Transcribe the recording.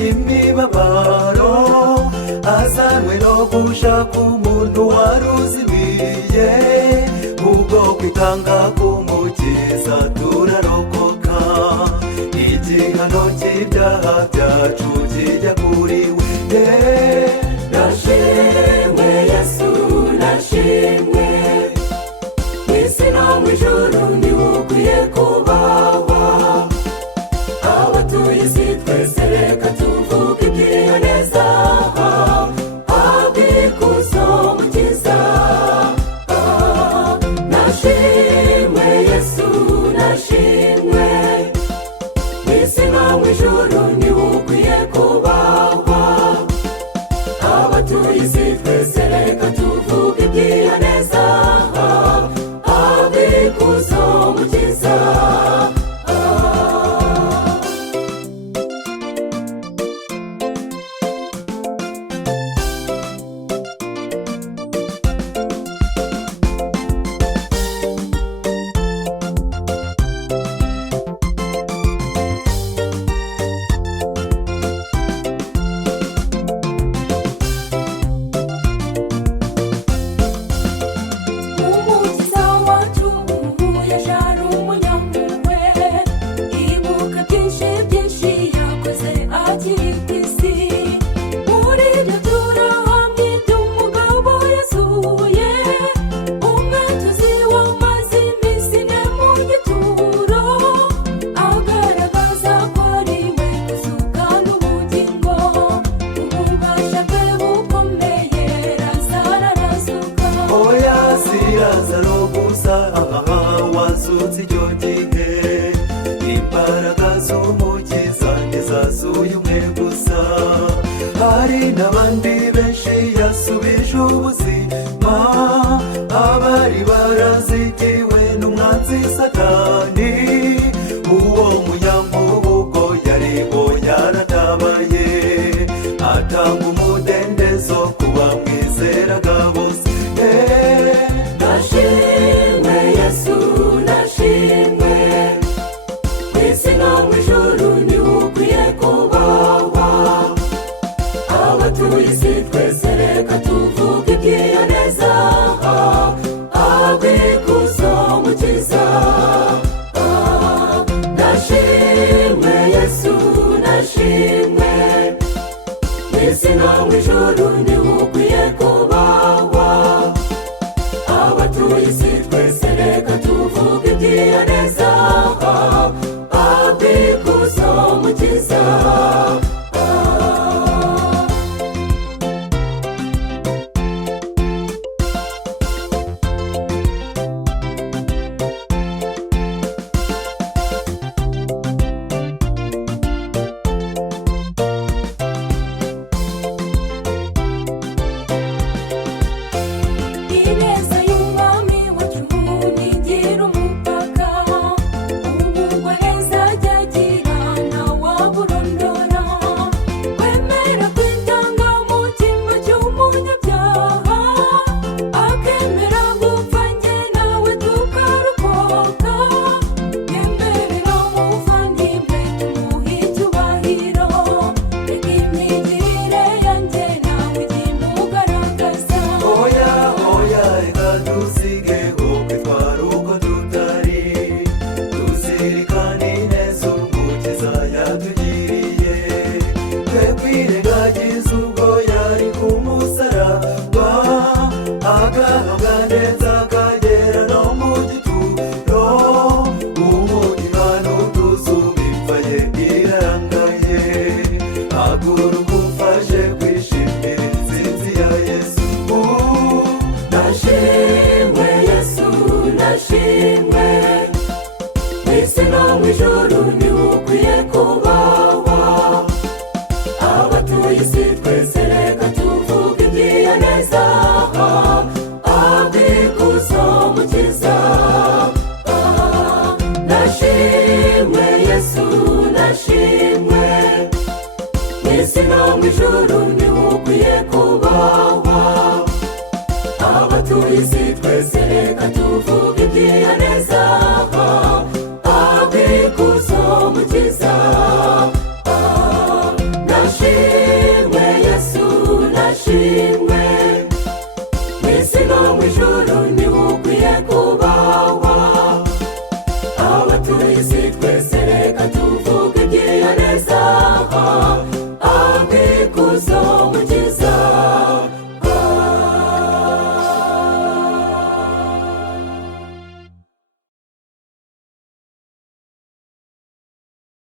y'imibabaro, azanwe no gushaka umuntu waruzimiye. Ubwo kwitanga k'umukiza turarokoka, igihano cy'ibyaha byacu kijya kuri we. Nashimwe Yesu, nashimwe, mw'isi no mw'ijuru niwe ukwiye kubahwa. Abatuye isi twese reka tuvuge iby'iyo neza, abikuzo mukiza. Nashimwe Yesu, nashimwe, mw'isi no mw'ijuru niwe ukwiye kubahwa. Abatuye isi twese reka tuvuge iby'iyo neza, abikuzo mukiza. Wasutse icyo gihe, imbaraga z'umukiza ntizasuye umwe gusa, hari n'abandi benshi yasubije ubuzima, abari barazitiwe n'umwanzi Satani. Uwo munyamubugo yariho yaratabaye, atanga umudendezo kuba mwizeraga bose. Nashimwe Yesu, nashimwe, mw'isi no mw'ijuru niwe ukwiye kubahwa. Abatuye isi twese reka tuvuge iby'iyo neza, abikuzo mukiza. Nashimwe Yesu, nashimwe, mw'isi no mw'ijuru niwe ukwiye kubahwa. Abatuye isi twese reka tuvuge iby'iyo neza, abikuzo mukiza. Nashimwe, mw'isi no mw'ijuru niwe ukwiye kubahwa. Abatuye isi twese reka tuvuge iby'iyo neza, abikuzo mukiza. Nashimwe Yesu, nashimwe, mw'isi no mw'ijuru niwe ukwiye kubahwa. Abatuye isi twese reka tuvuge iby'iyo neza,